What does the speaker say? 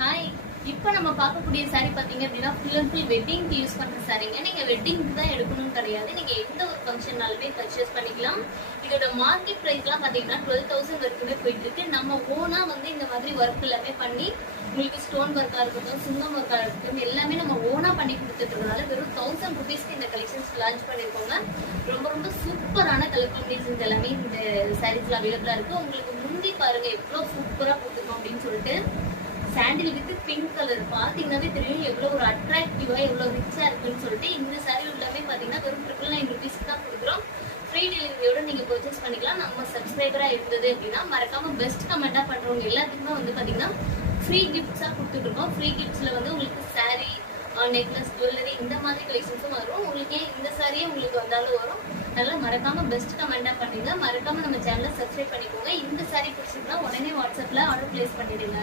Hi, இப்போ நம்ம பார்க்கக்கூடிய சாரி பாத்தீங்க அப்படின்னா ஃபுல் அண்ட் ஃபுல் வெட்டிங்க்கு யூஸ் பண்ற சாரீங்க. நீங்க வெட்டிங்க்கு தான் எடுக்கணும்னு கிடையாது, நீங்க எந்த ஒரு ஃபங்க்ஷன்னாலுமே பர்ச்சேஸ் பண்ணிக்கலாம். இதோட மார்க்கெட் பிரைஸ்லாம் பாத்தீங்கன்னா 12,000 வரைக்குமே போயிட்டு இருக்கு. நம்ம ஓனா வந்து இந்த மாதிரி ஒர்க் எல்லாமே பண்ணி உங்களுக்கு ஸ்டோன் ஒர்க்கா இருக்கட்டும், சுங்கம் ஒர்க்கா இருக்கட்டும் எல்லாமே நம்ம ஓனா பண்ணி கொடுத்துட்டதுனால வெறும் 1000 ருபீஸ்க்கு இந்த கலெக்ஷன்ஸ் லான்ச் பண்ணிருக்கோங்க. ரொம்ப ரொம்ப சூப்பரான கலர் காம்பினேஷன்ஸ் எல்லாமே இந்த சாரீஸ்ல அவைலபிளா இருக்கு. உங்களுக்கு முந்தி பாருங்க எவ்வளவு சூப்பரா கொடுத்துருக்கோம் அப்படின்னு சொல்லிட்டு. சாண்டில் வித் பிங்க் கலர் பாத்தீங்கன்னாவே தெரியும் எவ்வளவு ஒரு அட்ராக்டிவா எவ்வளவு ரிச்சா இருக்குன்னு சொல்லிட்டு. இந்த சாரி உள்ளமே பாத்தீங்கன்னா வெறும் 999 ருபீஸ்க்கு தான் கொடுக்குறோம். ஃப்ரீ டெலிவரியோட நீங்க பர்ச்சேஸ் பண்ணிக்கலாம். நம்ம சப்ஸ்கிரைபரா இருந்தது அப்படின்னா மறக்காம பெஸ்ட் கமெண்டா பண்றவங்க எல்லாத்துக்குமே வந்து பாத்தீங்கன்னா ஃப்ரீ கிஃப்ட்ஸா கொடுத்துட்டு இருக்கோம். ஃப்ரீ கிஃப்ட்ஸ்ல வந்து உங்களுக்கு சாரி, நெக்லஸ், ஜுவல்லரி இந்த மாதிரி கலெக்ஷன்ஸும் வரும். உங்களுக்கு இந்த சாரியே உங்களுக்கு வந்தாலும் வரும். நல்லா மறக்காம பெஸ்ட் கமெண்டா பண்ணுங்க. மறக்காம நம்ம சேனலை சப்ஸ்கிரைப் பண்ணிக்கோங்க. இந்த சாரி பிடிச்சிருந்தா உடனே வாட்ஸ்அப்ல ஆர்டர் பிளேஸ் பண்ணிடுங்க.